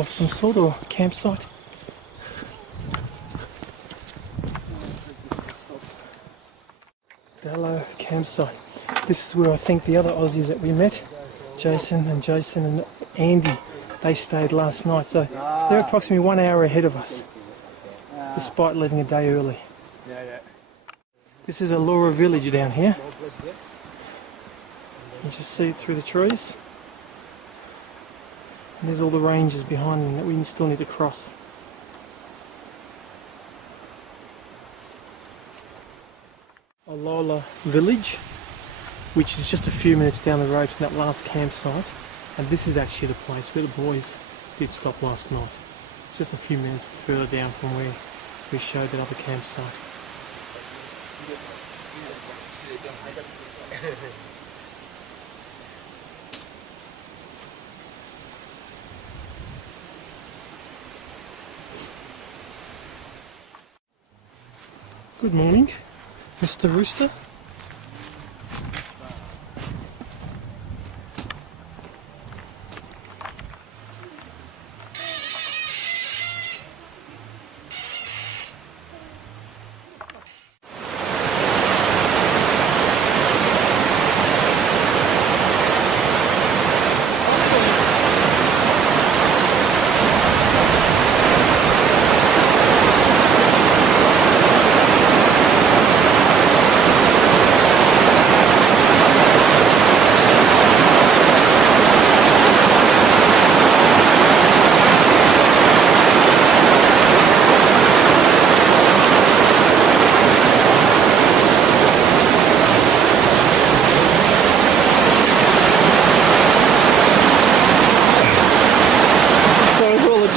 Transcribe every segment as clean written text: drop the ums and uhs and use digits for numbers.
Of some sort or campsite. Dallow campsite. This is where I think the other Aussies that we met, Jason and Andy, they stayed last night. So they're approximately 1 hour ahead of us, despite leaving a day early. This is Allura village down here. You just see it through the trees. And there's all the ranges behind them that we still need to cross. Allura village, which is just a few minutes down the road from that last campsite. And this is actually the place where the boys did stop last night. It's just a few minutes further down from where we showed that other campsite. Good morning, Mr. Rooster.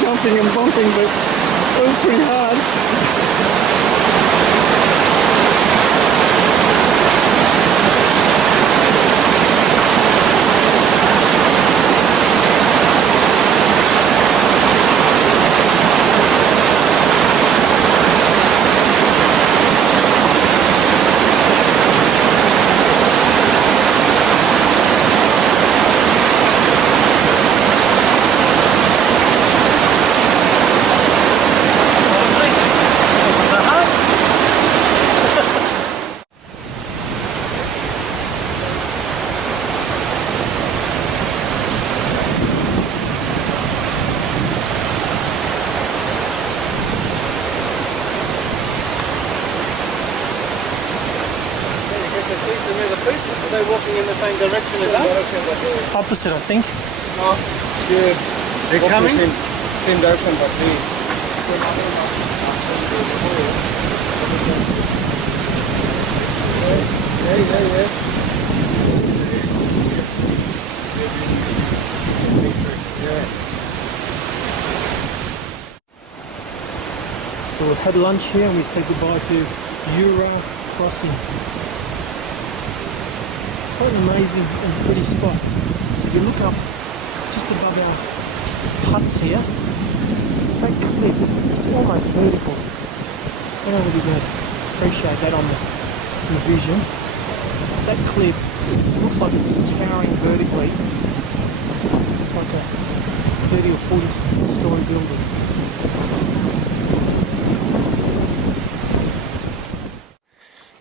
Jumping and bumping, but it was pretty hard. Are they walking in the same direction as us? Opposite, I think. No, they're coming? Same direction, but So we've had lunch here and we said goodbye to Ura Crossing. Quite an amazing and pretty spot. So if you look up just above our huts here, that cliff is almost vertical. I don't know whether you can appreciate that on the vision. That cliff, it just looks like it's just towering vertically, like a 30 or 40 story building.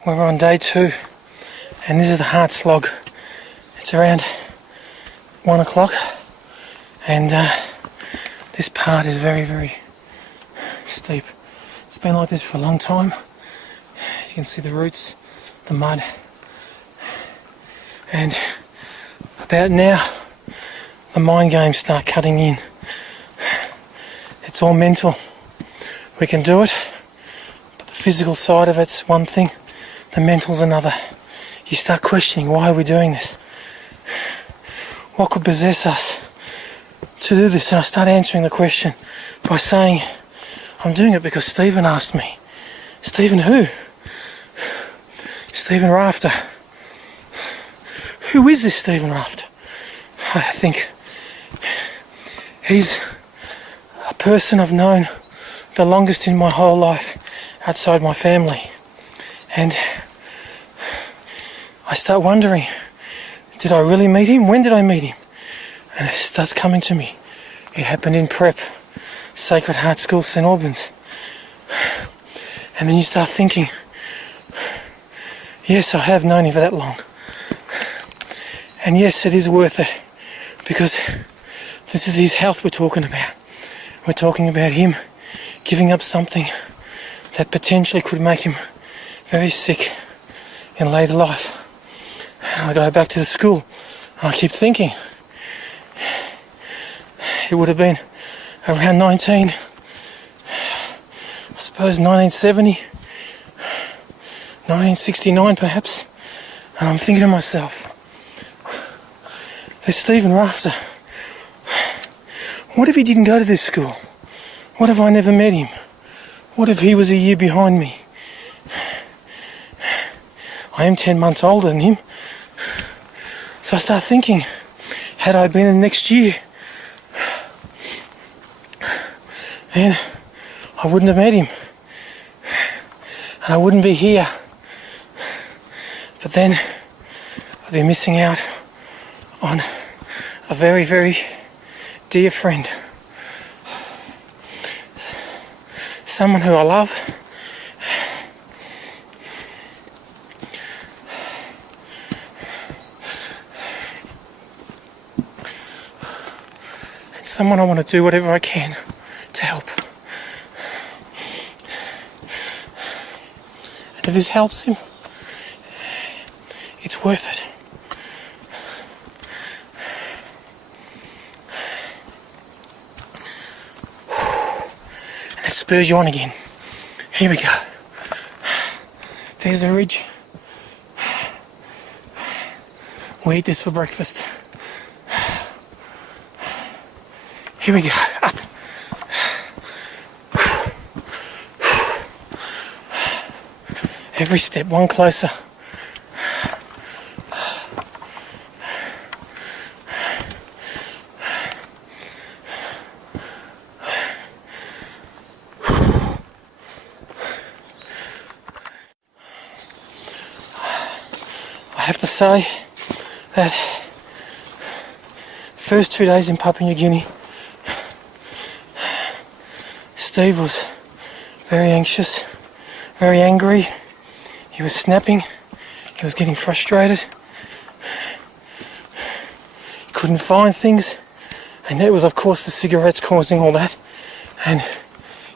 We're on day 2. And this is the hard slog. It's around 1 o'clock, and this part is very, very steep. It's been like this for a long time. You can see the roots, the mud, and about now the mind games start cutting in. It's all mental. We can do it, but the physical side of it's one thing, the mental's another. You start questioning, why are we doing this? What could possess us to do this? And I start answering the question by saying, I'm doing it because Stephen asked me. Stephen who? Stephen Rafter. Who is this Stephen Rafter? I think he's a person I've known the longest in my whole life outside my family. And I start wondering, did I really meet him? When did I meet him? And it starts coming to me It happened in prep, Sacred Heart School, St Albans. And then you start thinking, yes, I have known him for that long. And yes, it is worth it, because this is his health we're talking about. We're talking about him giving up something that potentially could make him very sick in later life. And I go back to the school and I keep thinking, it would have been around 1970, 1969 perhaps. And I'm thinking to myself, there's Stephen Rafter. What if he didn't go to this school? What if I never met him? What if he was a year behind me? I am 10 months older than him. So I start thinking, had I been in the next year, then I wouldn't have met him. And I wouldn't be here. But then I'd be missing out on a very, very dear friend. Someone who I love. And someone I want to do whatever I can to help. And if this helps him, it's worth it. And it spurs you on again. Here we go. There's the ridge. We eat this for breakfast. Here we go. Up. Every step one closer. I have to say that first 2 days in Papua New Guinea, Steve was very anxious, very angry. He was snapping, he was getting frustrated. He couldn't find things, and it was of course the cigarettes causing all that. And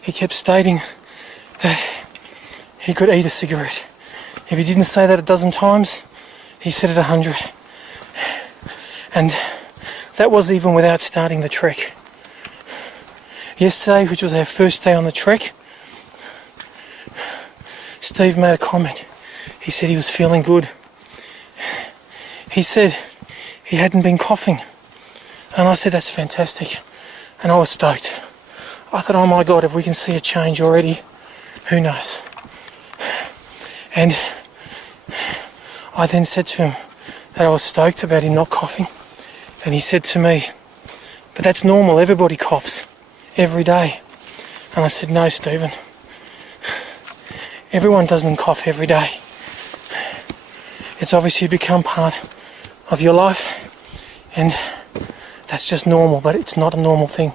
he kept stating that he could eat a cigarette. If he didn't say that a dozen times, he said it 100. And that was even without starting the trek. Yesterday, which was our first day on the trek, Steve made a comment. He said he was feeling good. He said he hadn't been coughing. And I said, that's fantastic. And I was stoked. I thought, oh my God, if we can see a change already, who knows? And I then said to him that I was stoked about him not coughing. And he said to me, but that's normal, everybody coughs every day. And I said, no, Stephen. Everyone doesn't cough every day. It's obviously become part of your life, and that's just normal, but it's not a normal thing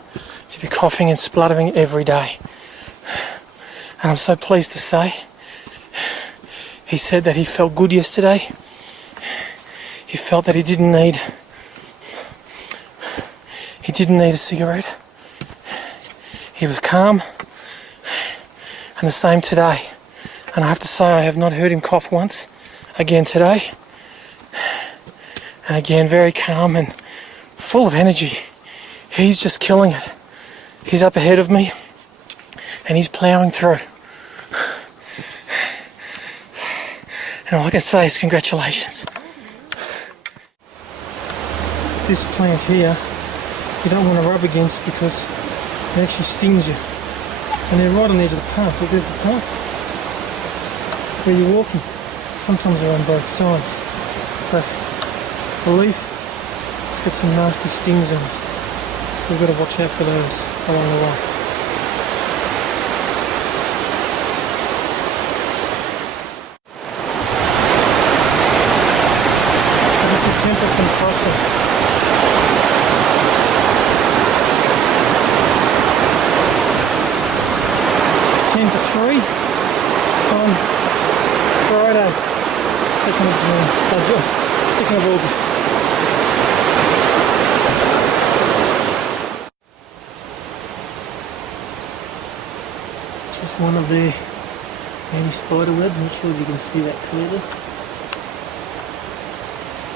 to be coughing and spluttering every day. And I'm so pleased to say, he said that he felt good yesterday. He felt that he didn't need a cigarette. He was calm, and the same today. And I have to say, I have not heard him cough once again today. And again, very calm and full of energy. He's just killing it. He's up ahead of me, and he's ploughing through. And all I can say is congratulations. This plant here, you don't want to rub against because it actually stings you. And they're right on the edge of the path. Look, there's the path where you're walking. Sometimes they're on both sides. But the leaf, it's got some nasty stings on it. So we've got to watch out for those along the way. This is Templeton Crossing. 3 on Friday, 2nd of June, 2nd of August. Just one of their many spider webs. Not sure if you can see that clearly.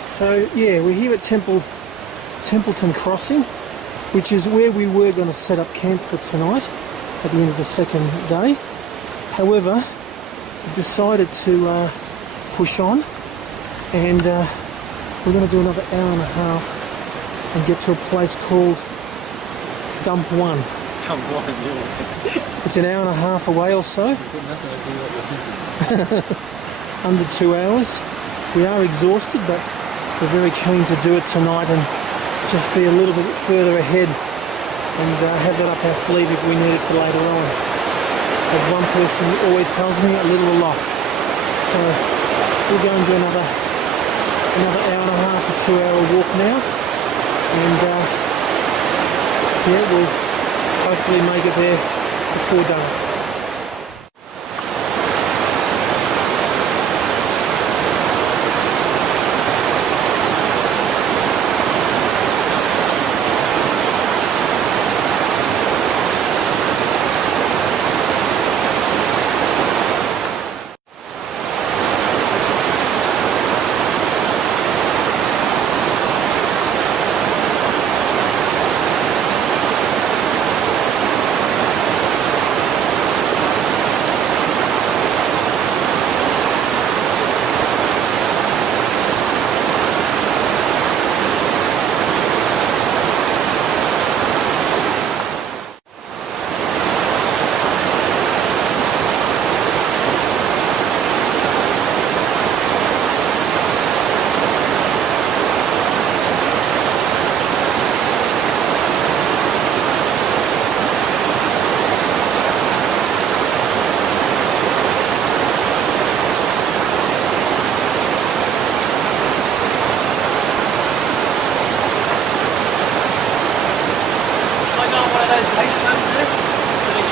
So yeah, we're here at Templeton Crossing, which is where we were going to set up camp for tonight at the end of the second day. However, we've decided to push on, and we're going to do another hour and a half and get to a place called Dump 1. Dump 1, yeah. It's an hour and a half away or so. Under 2 hours. We are exhausted, but we're very keen to do it tonight and just be a little bit further ahead and have that up our sleeve if we need it for later on. As one person always tells me, a little a lot. So we'll go and do another hour and a half to 2 hour walk now, and yeah, we'll hopefully make it there before dark.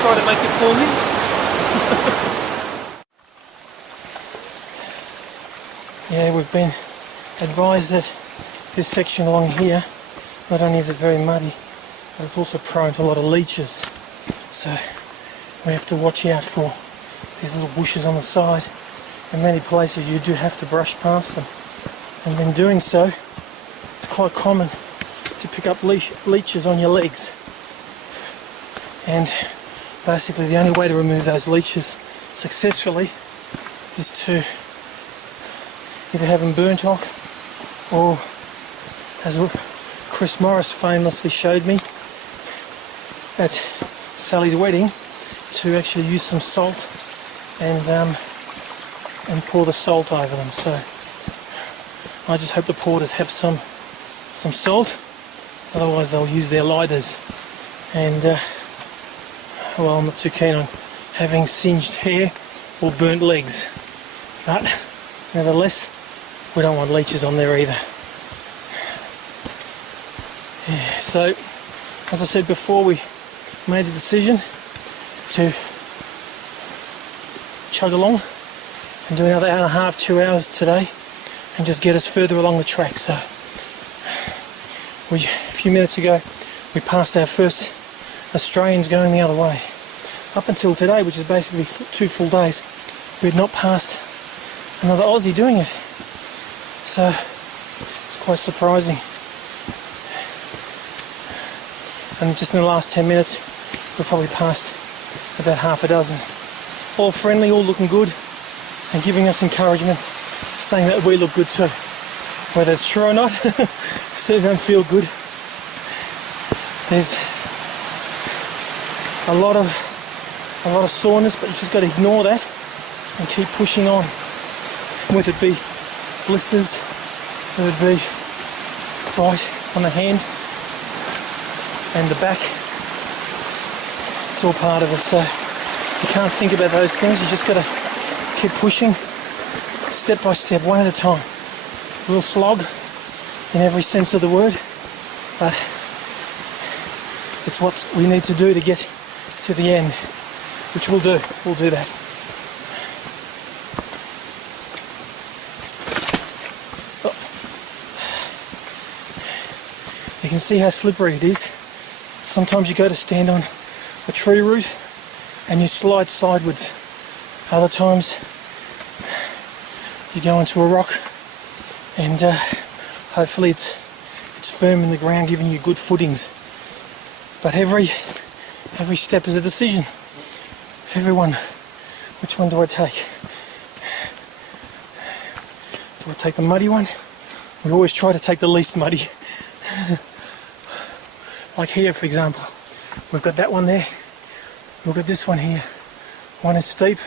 Try to make it for me. Yeah, we've been advised that this section along here, not only is it very muddy, but it's also prone to a lot of leeches. So we have to watch out for these little bushes on the side. In many places you do have to brush past them. And when doing so, it's quite common to pick up leeches on your legs. And basically the only way to remove those leeches successfully is to either have them burnt off, or, as Chris Morris famously showed me at Sally's wedding, to actually use some salt and pour the salt over them. So I just hope the porters have some salt, otherwise they'll use their lighters. And well, I'm not too keen on having singed hair or burnt legs, but nevertheless, we don't want leeches on there either. Yeah, so, as I said before, we made the decision to chug along and do another hour and a half, 2 hours today, and just get us further along the track. So, a few minutes ago, we passed our first Australians going the other way. Up until today, which is basically 2 full days, we had not passed another Aussie doing it. So it's quite surprising. And just in the last 10 minutes, we've probably passed about half a dozen. All friendly, all looking good, and giving us encouragement, saying that we look good too. Whether it's true or not, certainly don't feel good. There's a lot of soreness, but you just got to ignore that and keep pushing on. Whether it be blisters, whether it be bite on the hand and the back, it's all part of it. So you can't think about those things, you just got to keep pushing step by step, one at a time. A real slog in every sense of the word, but it's what we need to do to get to the end. which we'll do. We'll do that. Oh. You can see how slippery it is. Sometimes you go to stand on a tree root and you slide sideways. Other times you go into a rock and hopefully it's firm in the ground, giving you good footings. But every step is a decision. Everyone, which one do I take? Do I take the muddy one? We always try to take the least muddy. Like here, for example, we've got that one there. We've got this one here. One is steep,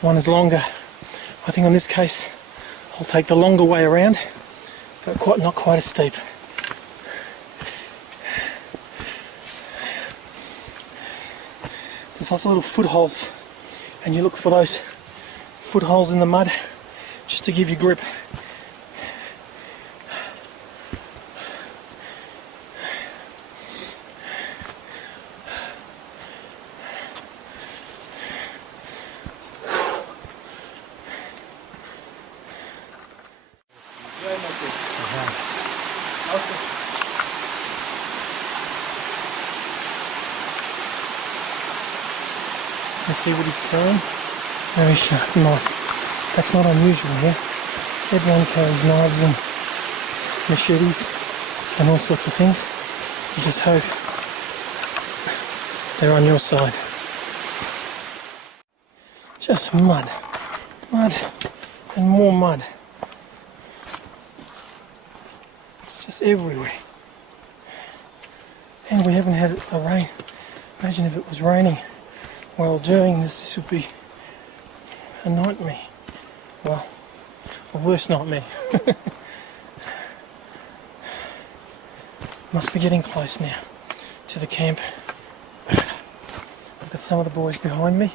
one is longer. I think in this case, I'll take the longer way around, but not quite as steep. There's lots of little footholds, and you look for those footholds in the mud just to give you grip. Let's see what he's carrying. Very sharp knife. That's not unusual here. Everyone carries knives and machetes and all sorts of things. You just hope they're on your side. Just mud. Mud and more mud. It's just everywhere. And we haven't had a rain. Imagine if it was raining while doing this would be a nightmare. Well, a worse nightmare. Must be getting close now to the camp. I've got some of the boys behind me,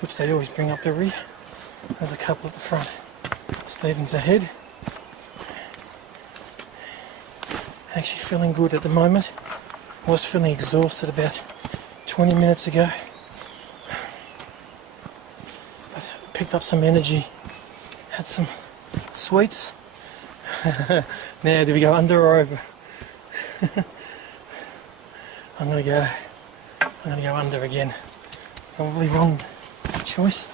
which they always bring up the rear. There's a couple at the front. Stephen's ahead. Actually feeling good at the moment. I was feeling exhausted about 20 minutes ago. I picked up some energy, had some sweets. Now do we go under or over? I'm gonna go under again. Probably wrong choice.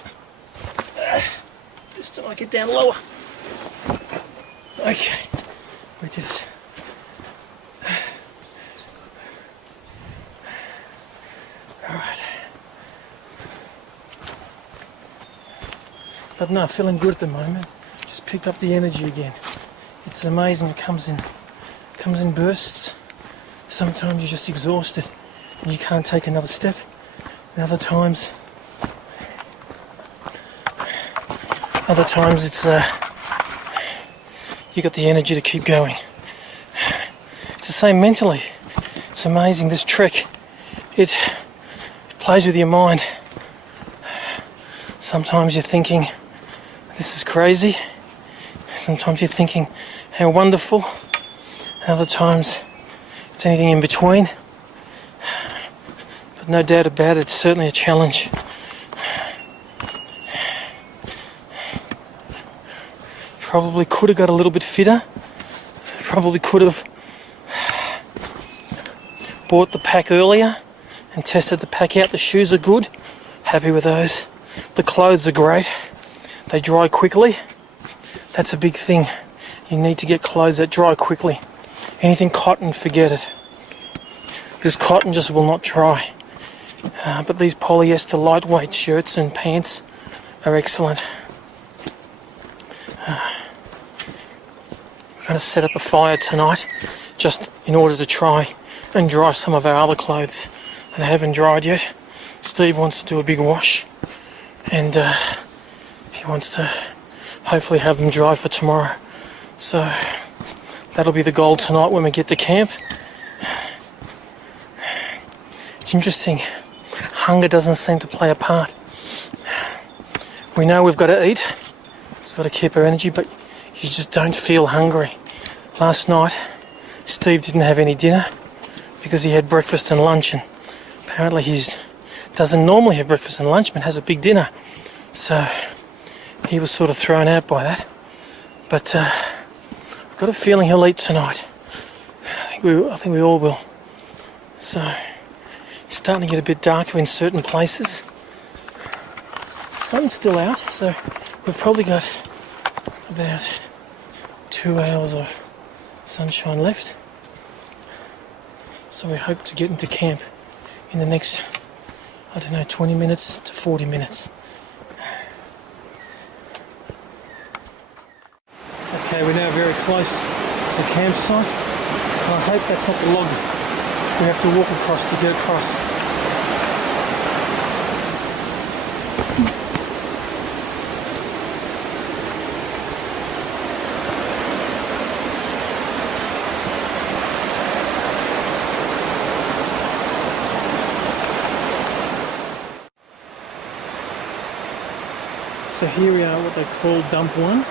Just till I get down lower. Okay, we did it. Alright. But no, feeling good at the moment. Just picked up the energy again. It's amazing, it comes in bursts. Sometimes you're just exhausted and you can't take another step. And other times it's you got the energy to keep going. It's the same mentally. It's amazing, this trek. It plays with your mind. Sometimes you're thinking, this is crazy. Sometimes you're thinking, how wonderful. Other times, it's anything in between. But no doubt about it, it's certainly a challenge. Probably could have got a little bit fitter. Probably could have bought the pack earlier and tested the pack out. The shoes are good. Happy with those. The clothes are great. They dry quickly. That's a big thing. You need to get clothes that dry quickly. Anything cotton, forget it. Because cotton just will not dry. But these polyester lightweight shirts and pants are excellent. We're going to set up a fire tonight just in order to try and dry some of our other clothes that haven't dried yet. Steve wants to do a big wash and he wants to hopefully have them dry for tomorrow. So that'll be the goal tonight when we get to camp. It's interesting, hunger doesn't seem to play a part. We know we've got to eat, we've got to keep our energy, but you just don't feel hungry. Last night, Steve didn't have any dinner because he had breakfast and lunch, and apparently he's doesn't normally have breakfast and lunch, but has a big dinner. So he was sort of thrown out by that. But I've got a feeling he'll eat tonight. I think we all will. So it's starting to get a bit darker in certain places. The sun's still out, so we've probably got about 2 hours of sunshine left. So we hope to get into camp in the next, 20 minutes to 40 minutes. Okay, we're now very close to the campsite. And I hope that's not the log we have to walk across to get across. So here we are, what they call dump one.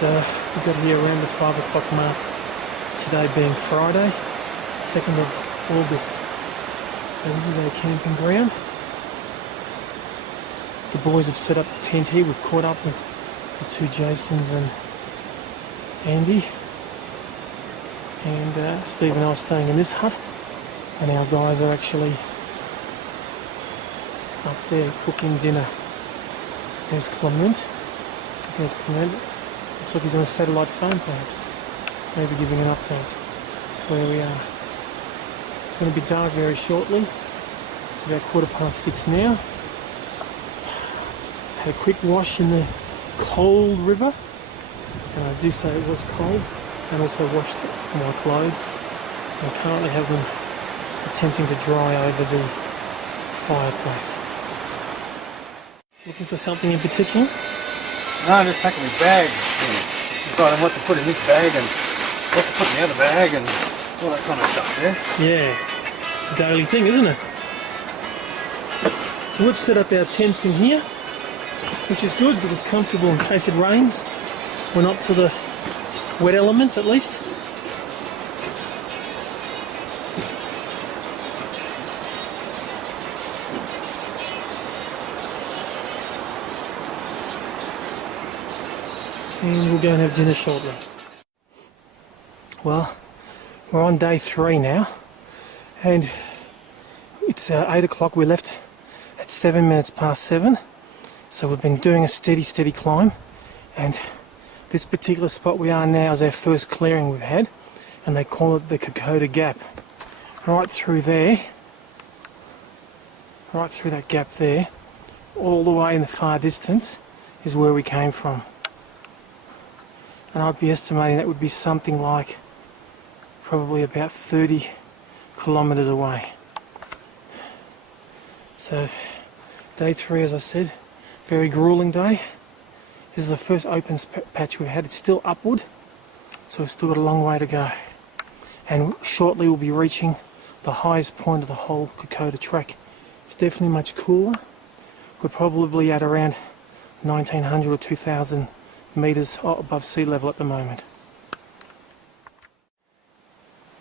We got here around the 5 o'clock mark, today being Friday, 2nd of August. So this is our camping ground. The boys have set up a tent here. We've caught up with the two Jasons and Andy. And Steve and I are staying in this hut. And our guys are actually up there cooking dinner. There's Clement. There's Clement. Looks like he's on a satellite phone perhaps. Maybe giving an update where we are. It's going to be dark very shortly. It's about 6:15 now. Had a quick wash in the cold river. And I do say it was cold. And also washed my clothes. I currently have them attempting to dry over the fireplace. Looking for something in particular? No, I'm just packing my bag. Deciding what to put in this bag and what to put in the other bag and all that kind of stuff, yeah? Yeah, it's a daily thing, isn't it? So we've set up our tents in here, which is good because it's comfortable in case it rains. We're not to the wet elements at least. And we'll go and have dinner shortly. Well, we're on day 3 now, and it's 8 o'clock. We left at 7:07, so we've been doing a steady climb, and this particular spot we are now is our first clearing we've had, and they call it the Kokoda Gap. Right through there, right through that gap there, all the way in the far distance is where we came from. And I'd be estimating that would be something like probably about 30 kilometres away. So day 3, as I said, very grueling day. This is the first open patch we've had. It's still upward, so we've still got a long way to go. And shortly we'll be reaching the highest point of the whole Kokoda trek. It's definitely much cooler. We're probably at around 1900 or 2000 metres above sea level at the moment.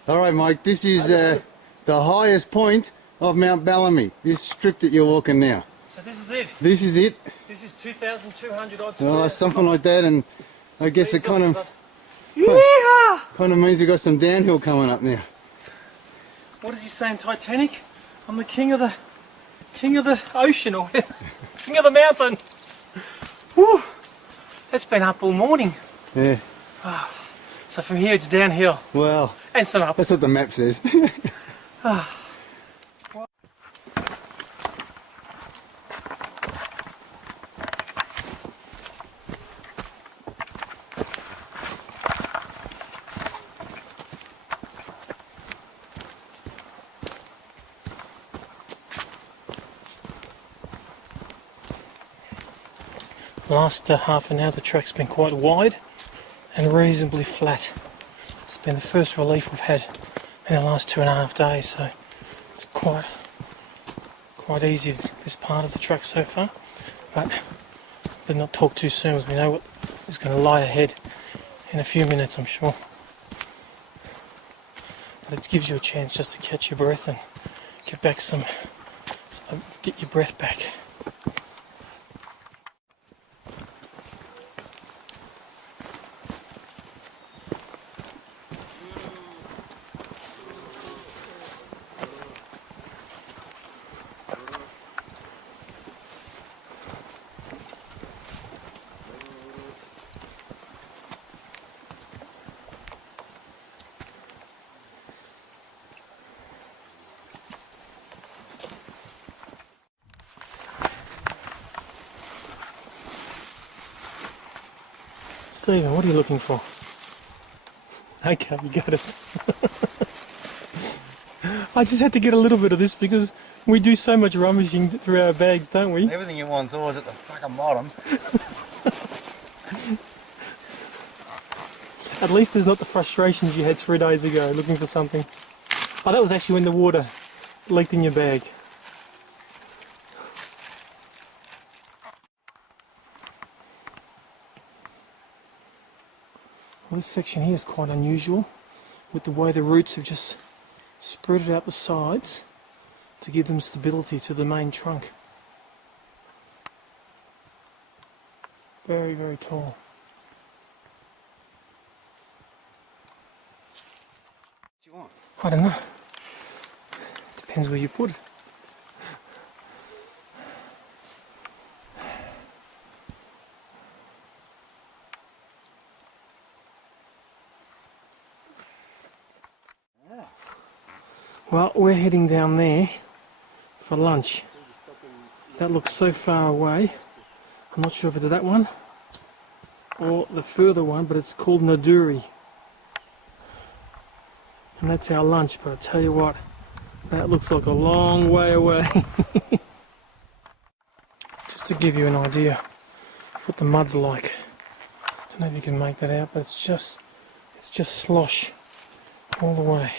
Alright Mike, this is the highest point of Mount Bellamy, this strip that you're walking now. So this is it? This is it? This is 2,200 odd Oh, something like that, and I guess it kind of means we've got some downhill coming up now. What does he say in Titanic? I'm the king of the ocean, or king of the mountain. Woo! That's been up all morning. Yeah. Oh, so from here it's downhill. Well, and some ups. That's what the map says. The last half an hour the track's been quite wide and reasonably flat. It's been the first relief we've had in the last 2.5 days, so it's quite easy, this part of the track so far. But better not talk too soon, as we know what is going to lie ahead in a few minutes, I'm sure. But it gives you a chance just to catch your breath and get back get your breath back. Stephen, what are you looking for? Okay, you got it. I just had to get a little bit of this because we do so much rummaging through our bags, don't we? Everything you want's always at the fucking bottom. At least there's not the frustrations you had 3 days ago looking for something. Oh, that was actually when the water leaked in your bag. Well, this section here is quite unusual with the way the roots have just spread out the sides to give them stability to the main trunk. Very, very tall. What do you want? I don't know. Depends where you put it. Yeah. Well, we're heading down there for lunch. That looks so far away. I'm not sure if it's that one or the further one, but it's called Naduri. And that's our lunch, but I tell you what, that looks like a long way away. Just to give you an idea of what the mud's like. I don't know if you can make that out, but it's just slosh all the way.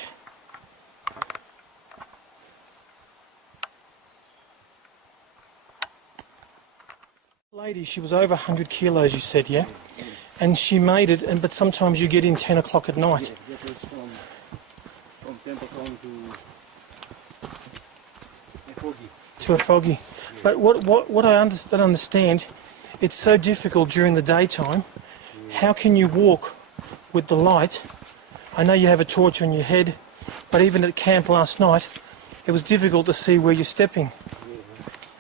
Lady, she was over 100 kilos, you said, yeah? And she made it, but sometimes you get in 10 o'clock at night. Yeah, that was from Templeton to a foggy. To a foggy. But what I don't understand, it's so difficult during the daytime. How can you walk with the light? I know you have a torch on your head, but even at camp last night, it was difficult to see where you're stepping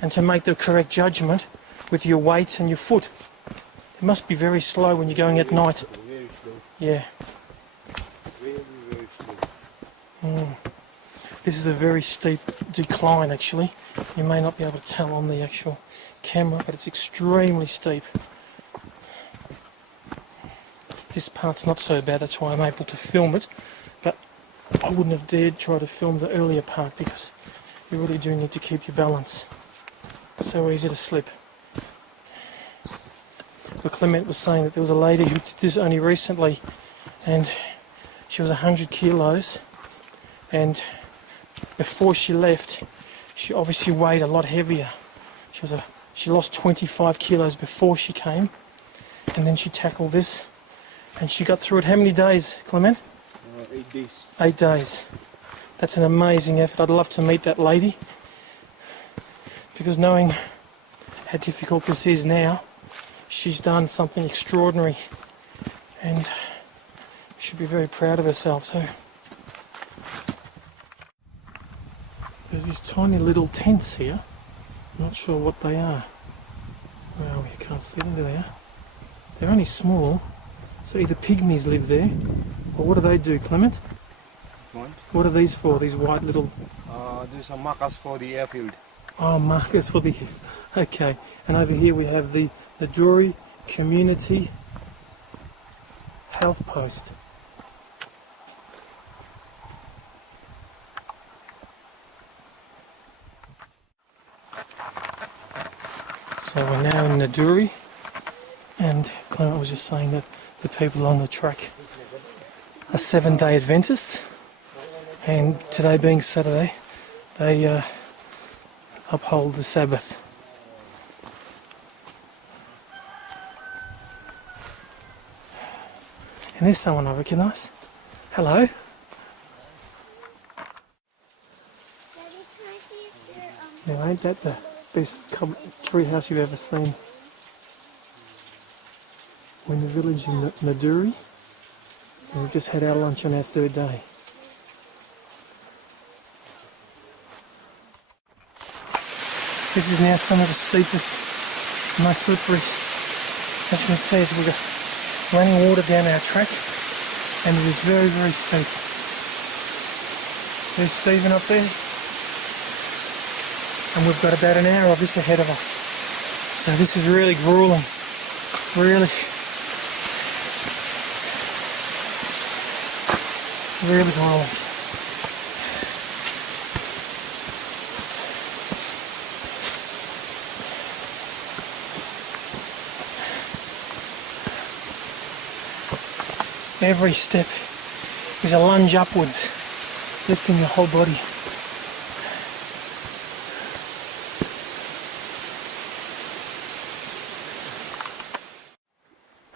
and to make the correct judgment with your weight and your foot. It must be very slow when you're going at night. Very slow. Yeah. Very, very slow. This is a very steep decline actually. You may not be able to tell on the actual camera, but it's extremely steep. This part's not so bad, that's why I'm able to film it, but I wouldn't have dared try to film the earlier part because you really do need to keep your balance. So easy to slip. But Clement was saying that there was a lady who did this only recently and she was 100 kilos and before she left she obviously weighed a lot heavier. She lost 25 kilos before she came and then she tackled this and she got through it. How many days, Clement? 8 days. 8 days. That's an amazing effort. I'd love to meet that lady because knowing how difficult this is now, she's done something extraordinary and she should be very proud of herself too. There's these tiny little tents here. I'm not sure what they are. Where are we? I can't see them, there they are. They're only small, so either pygmies live there, or what do they do, Clement? What? What are these for, these white little... There's some markers for the airfield. Oh, markers for the... Okay, and over here we have the Naduri Community Health Post. So we're now in Naduri, and Clement was just saying that the people on the track are 7-day Adventists, and today being Saturday, they uphold the Sabbath. And there's someone I recognise. Hello. Now ain't that the best tree house you've ever seen? We're in the village in Naduri, and we've just had our lunch on our third day. This is now some of the steepest, most slippery. As you can see, we've got running water down our track, and it is very, very steep. There's Stephen up there, and we've got about an hour of this ahead of us. So this is really grueling, really grueling. Every step is a lunge upwards, lifting your whole body.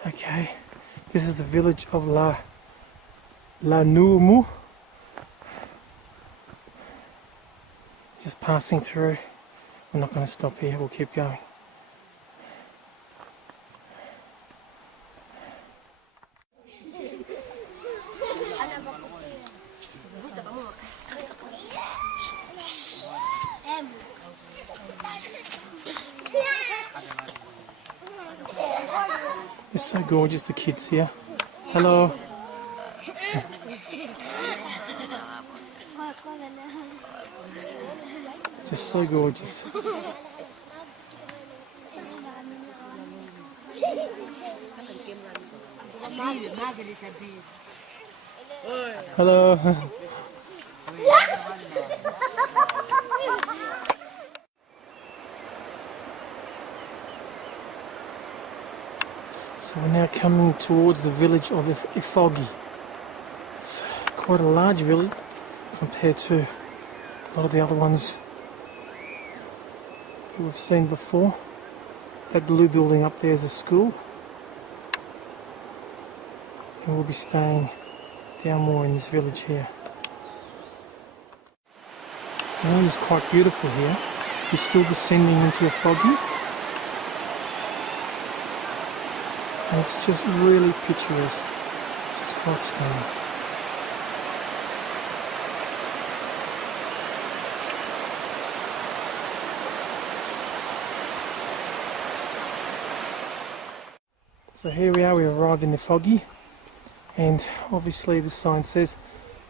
Okay, this is the village of La Numu. Just passing through. We're not going to stop here, we'll keep going. It's so gorgeous, the kids here. Hello. Just so gorgeous. Hello. So we're now coming towards the village of Ifogi. It's quite a large village compared to a lot of the other ones that we've seen before. That blue building up there is a school. And we'll be staying down more in this village here. The land is quite beautiful here. We're still descending into Ifogi. And it's just really picturesque, just quite stunning. So here we are, we arrived in Ifogi, and obviously the sign says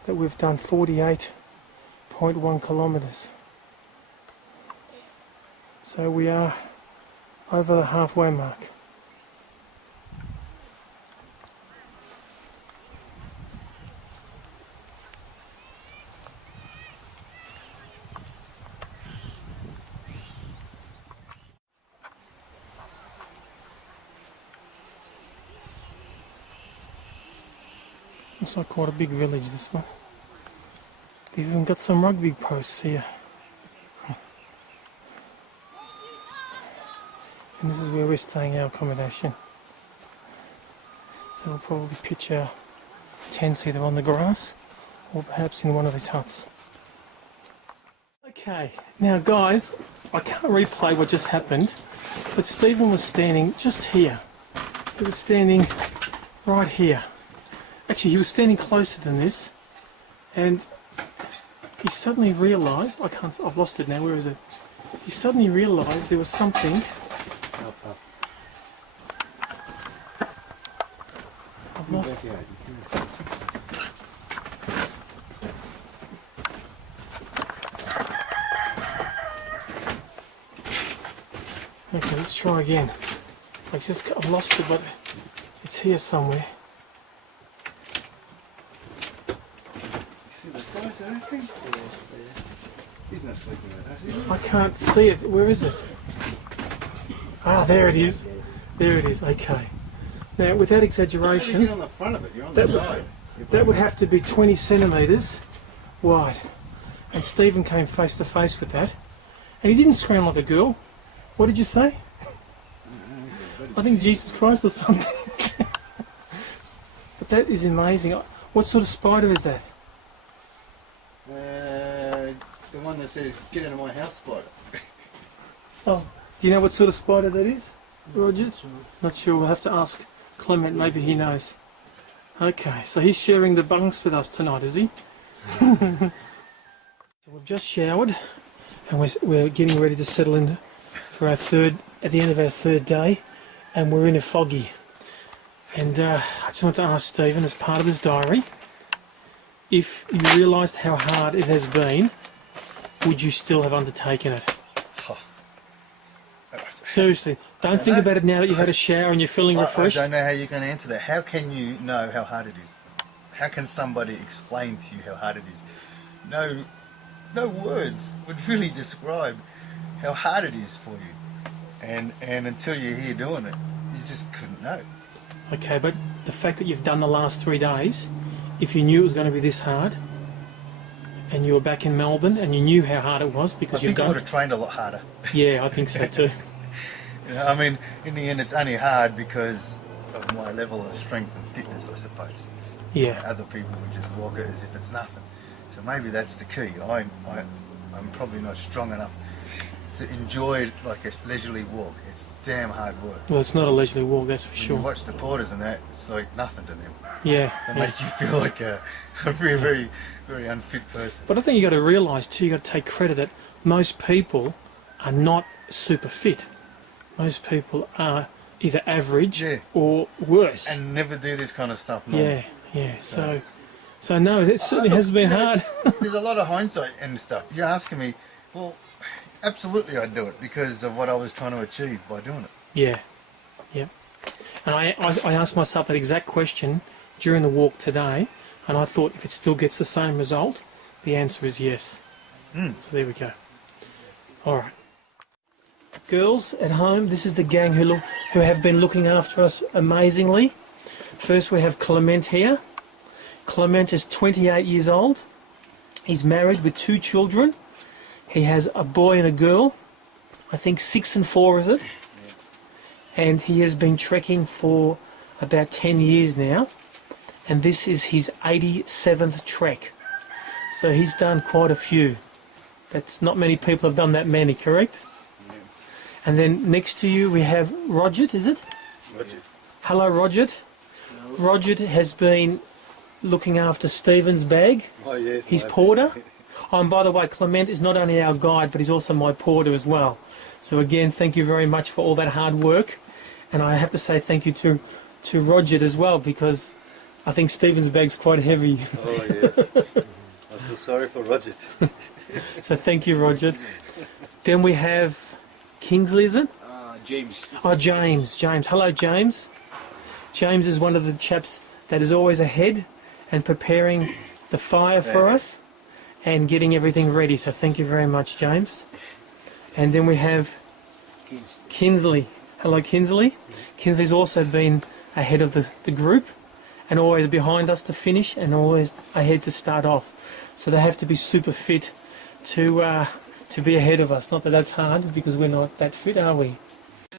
that we've done 48.1 kilometres. So we are over the halfway mark. Looks like quite a big village, this one. They've even got some rugby posts here. And this is where we're staying our accommodation. So we'll probably pitch our tents either on the grass or perhaps in one of these huts. Okay, now guys, I can't replay what just happened, but Stephen was standing just here. He was standing right here. Actually, he was standing closer than this, and he suddenly realised, I've lost it now, where is it? He suddenly realised there was something. I've lost it. Okay, let's try again. I've lost it, but it's here somewhere. He's not sleeping with us, is he? I can't see it. Where is it? Ah, there it is. There it is. Okay. Now, without exaggeration, You're on the front of it. You're on the side. that would have to be 20 centimetres wide. And Stephen came face to face with that. And he didn't scream like a girl. What did you say? I think Jesus Christ or something. But that is amazing. What sort of spider is that? The one one that says, "Get out of my house, spider." Oh, do you know what sort of spider that is, Roger? Not sure. We'll have to ask Clement. Maybe he knows. Okay, so he's sharing the bunks with us tonight, is he? So we've just showered, and we're getting ready to settle in for at the end of our third day, and we're in a foggy. And I just want to ask Stephen, as part of his diary, if you realised how hard it has been, would you still have undertaken it? Seriously, don't think about it now that you've had a shower and you're feeling refreshed. I don't know how you're going to answer that. How can you know how hard it is? How can somebody explain to you how hard it is? No words would really describe how hard it is for you. And until you're here doing it, you just couldn't know. Okay, but the fact that you've done the last 3 days, if you knew it was going to be this hard, and you were back in Melbourne and you knew how hard it was because you've done... I would have trained a lot harder. Yeah, I think so too. You know, I mean, in the end, it's only hard because of my level of strength and fitness, I suppose. Yeah. Other people would just walk it as if it's nothing. So maybe that's the key. I'm probably not strong enough to enjoy like a leisurely walk. It's damn hard work. Well, it's not a leisurely walk, that's for When sure. you watch the porters and that, it's like nothing to them. Yeah. They make you feel like a very, very, very unfit person. But I think you've got to realise too, you've got to take credit that most people are not super fit. Most people are either average or worse. And never do this kind of stuff. No. Yeah. So no, it certainly has been hard. There's a lot of hindsight and stuff. You're asking me, well, absolutely I'd do it because of what I was trying to achieve by doing it. Yeah. And I asked myself that exact question during the walk today, and I thought if it still gets the same result, the answer is yes. So there we go. All right. Girls at home, this is the gang who have been looking after us amazingly. First we have Clement here. Clement is 28 years old. He's married with 2 children. He has a boy and a girl. I think 6 and 4 is it? Yeah. And he has been trekking for about 10 years now. And this is his 87th trek. So he's done quite a few. That's not many people have done that many, correct? And then next to you we have Roger, is it? Roger. Hello, Roger. Hello. Roger has been looking after Stephen's bag. Oh, yes. His porter. Oh, and by the way, Clement is not only our guide, but he's also my porter as well. So again, thank you very much for all that hard work. And I have to say thank you to Roger as well, because I think Stephen's bag's quite heavy. Oh, yeah. I feel sorry for Roger. So thank you, Roger. Then we have Kingsley, is it? James. Oh, James. Hello, James. James is one of the chaps that is always ahead and preparing the fire for us and getting everything ready. So thank you very much, James. And then we have Kinsley. Hello, Kinsley. Kinsley's also been ahead of the group and always behind us to finish and always ahead to start off. So they have to be super fit to be ahead of us. Not that that's hard, because we're not that fit, are we?